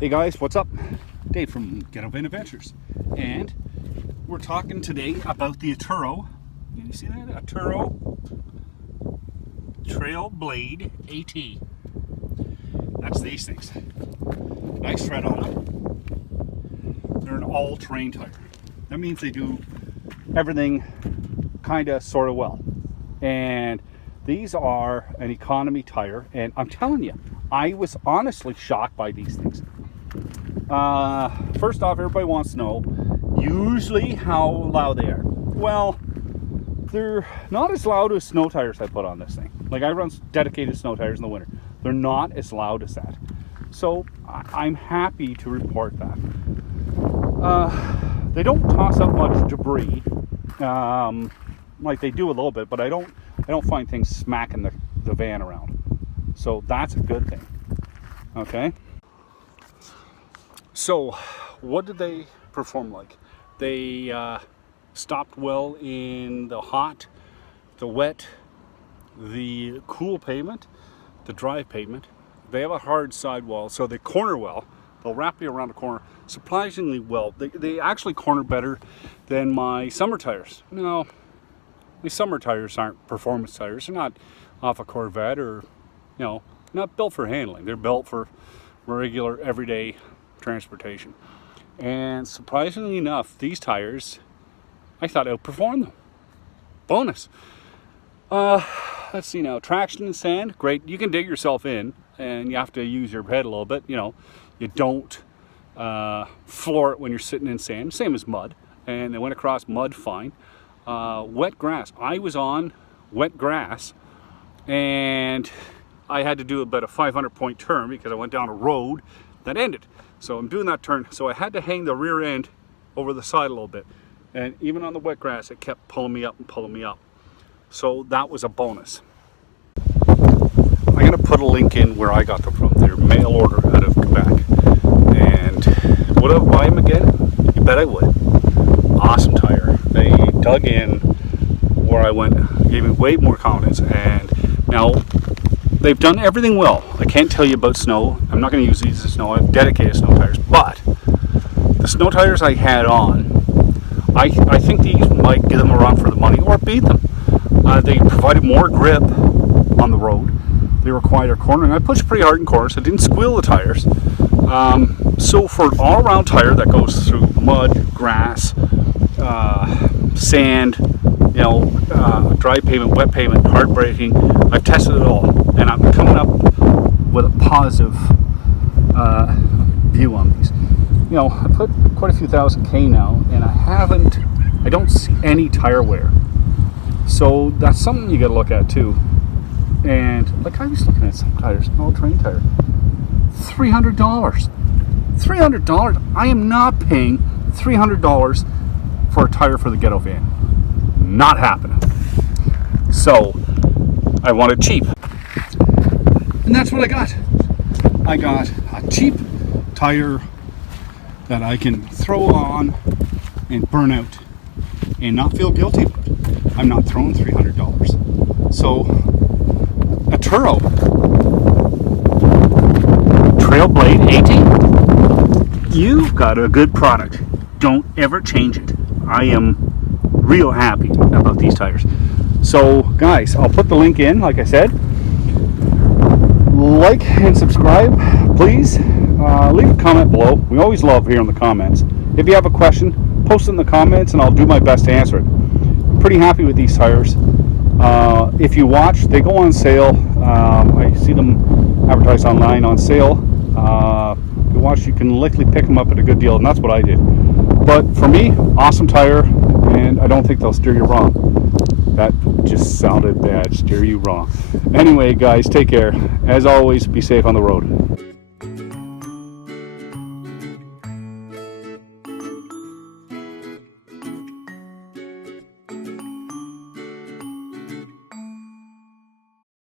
Hey guys, what's up? Dave from Ghetto Van Adventures, and we're talking today about the Atturo. You see that? Atturo Trail Blade AT. That's these things. Nice tread on them. They're an all-terrain tire. That means they do everything kind of sort of well. And these are an economy tire, and I'm telling you, I was honestly shocked by these things. First off, everybody wants to know usually how loud they are. Well, they're not as loud as snow tires I put on this thing. Like, I run dedicated snow tires in the winter. They're not as loud as that. So I'm happy to report that. They don't toss up much debris, like they do a little bit, but I don't find things smacking the van around. So that's a good thing. Okay. So what did they perform like? They stopped well in the hot, the wet, the cool pavement, the dry pavement. They have a hard sidewall, so they corner well. They'll wrap you around the corner surprisingly well. They actually corner better than my summer tires. Now, my summer tires aren't performance tires. They're not off a Corvette or, you know, not built for handling. They're built for regular, everyday transportation. And surprisingly enough, these tires, I thought outperformed them. Bonus. Let's see now. Traction in sand, great. You can dig yourself in, and you have to use your head a little bit. You know, you don't floor it when you're sitting in sand. Same as mud. And they went across mud fine. Wet grass. I was on wet grass, and I had to do about a 500-point turn because I went down a road that ended. So I'm doing that turn. So I had to hang the rear end over the side a little bit. And even on the wet grass, it kept pulling me up and pulling me up. So that was a bonus. I'm going to put a link in where I got them from. They're mail order out of Quebec. And would I buy them again? You bet I would. Awesome tire. They dug in where I went, gave me way more confidence. And now they've done everything well. I can't tell you about snow. I'm not going to use these as snow. I have dedicated snow tires. But the snow tires I had on, I think these might give them a run for the money or beat them. They provided more grip on the road. They were quieter cornering. I pushed pretty hard in corners. I didn't squeal the tires. So for an all-around tire that goes through mud, grass, sand, you know, dry pavement, wet pavement, hard braking, I've tested it all, and I'm coming up with a positive view on these. You know, I put quite a few thousand K now, and I don't see any tire wear. So that's something you got to look at too. And like I was looking at some tires, an all-terrain tire, $300. $300. I am not paying $300 for a tire for the ghetto van. Not happening. So I want it cheap, and that's what I got. I got a cheap tire that I can throw on and burn out and not feel guilty about it. I'm not throwing $300. So Atturo Trail Blade AT, you've got a good product. Don't ever change it. I am real happy about these tires. So guys, I'll put the link in, like I said. Like and subscribe, please. Leave a comment below. We always love hearing the comments. If you have a question, post it in the comments and I'll do my best to answer it. I'm pretty happy with these tires. If you watch, they go on sale. I see them advertised online on sale. If you watch, you can likely pick them up at a good deal, and that's what I did. But for me, awesome tire, and I don't think they'll steer you wrong. That just sounded bad, steer you wrong. Anyway, guys, take care. As always, be safe on the road.